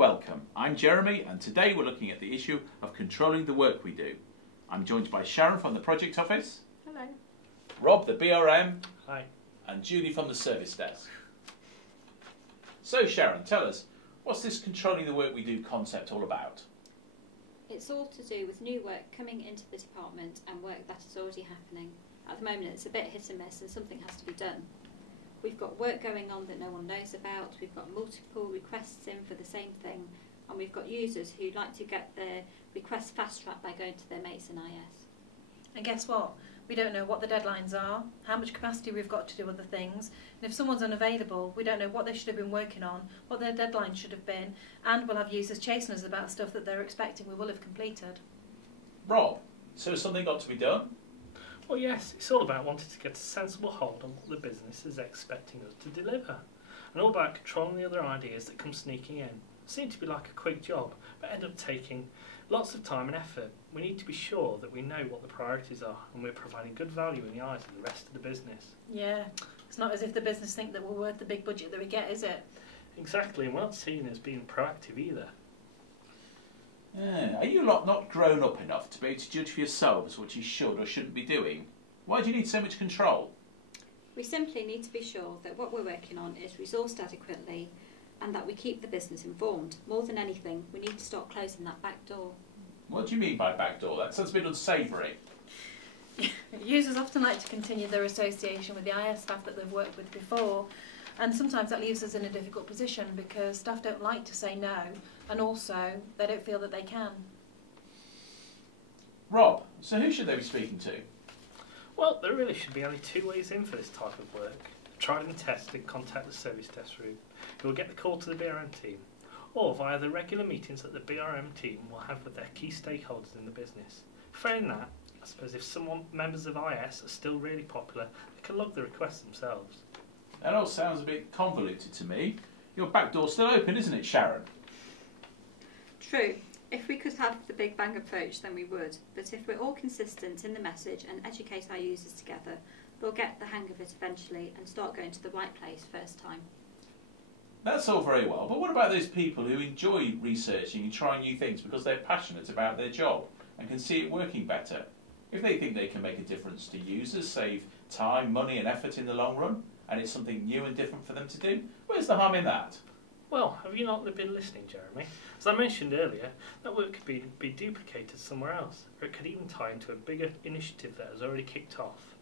welcome. I'm Jeremy and today we're looking at the issue of controlling the work we do. I'm joined by Sharon from the Project Office. Hello. Rob, the BRM. Hi. And Julie from the Service Desk. So Sharon, tell us, what's this controlling the work we do concept all about? It's all to do with new work coming into the department and work that is already happening. At the moment it's a bit hit and miss and something has to be done. We've got work going on that no one knows about, we've got multiple requests in for the same thing, and we've got users who like to get their requests fast-tracked by going to their mates in IS. And guess what? We don't know what the deadlines are, how much capacity we've got to do other things, and if someone's unavailable, we don't know what they should have been working on, what their deadline should have been, and we'll have users chasing us about stuff that they're expecting we will have completed. Rob, so has something got to be done? Well, yes, it's all about wanting to get a sensible hold on what the business is expecting us to deliver, and all about controlling the other ideas that come sneaking in. Seem to be like a quick job, but end up taking lots of time and effort. We need to be sure that we know what the priorities are and we're providing good value in the eyes of the rest of the business. Yeah, it's not as if the business think that we're worth the big budget that we get, is it? Exactly, and we're not seen as being proactive either. Are you lot not grown up enough to be able to judge for yourselves what you should or shouldn't be doing? Why do you need so much control? We simply need to be sure that what we're working on is resourced adequately and that we keep the business informed. More than anything, we need to start closing that back door. What do you mean by back door? That sounds a bit unsavoury. Users often like to continue their association with the IS staff that they've worked with before, and sometimes that leaves us in a difficult position because staff don't like to say no, and also they don't feel that they can. Rob, so who should they be speaking to? Well, there really should be only two ways in for this type of work. Tried and tested, contact the service desk route. You'll get the call to the BRM team, or via the regular meetings that the BRM team will have with their key stakeholders in the business. Failing that, I suppose if members of IS are still really popular, they can log the request themselves. That all sounds a bit convoluted to me. Your back door's still open, isn't it, Sharon? True. If we could have the big bang approach, then we would. But if we're all consistent in the message and educate our users together, we'll get the hang of it eventually and start going to the right place first time. That's all very well, but what about those people who enjoy researching and trying new things because they're passionate about their job and can see it working better? If they think they can make a difference to users, save time, money and effort in the long run, and it's something new and different for them to do, where's the harm in that? Well, have you not been listening, Jeremy? As I mentioned earlier, that work could be duplicated somewhere else, or it could even tie into a bigger initiative that has already kicked off.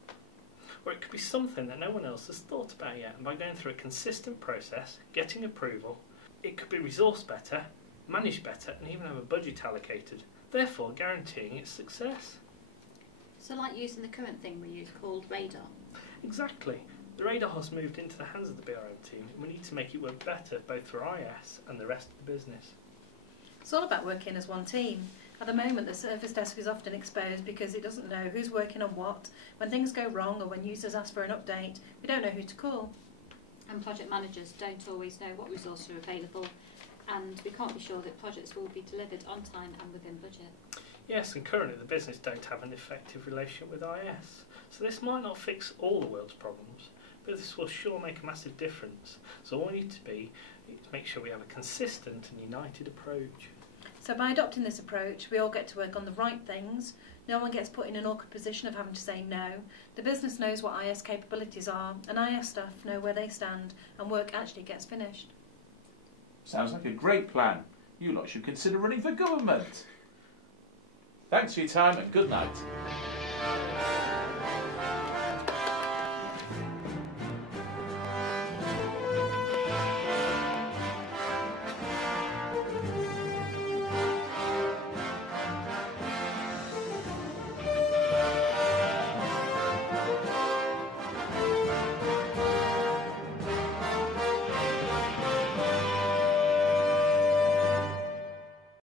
Or it could be something that no one else has thought about yet, and by going through a consistent process, getting approval, it could be resourced better, managed better, and even have a budget allocated, therefore guaranteeing its success. So like using the current thing we use called Radar. Exactly. The radar has moved into the hands of the BRM team, and we need to make it work better both for IS and the rest of the business. It's all about working as one team. At the moment, the service desk is often exposed because it doesn't know who's working on what. When things go wrong or when users ask for an update, we don't know who to call. And project managers don't always know what resources are available, and we can't be sure that projects will be delivered on time and within budget. Yes, and currently the business don't have an effective relationship with IS, so this might not fix all the world's problems, but this will sure make a massive difference. So all we need to be is make sure we have a consistent and united approach. So by adopting this approach, we all get to work on the right things, no one gets put in an awkward position of having to say no, the business knows what IS capabilities are, and IS staff know where they stand, and work actually gets finished. Sounds like a great plan. You lot should consider running for government. Thanks for your time and good night.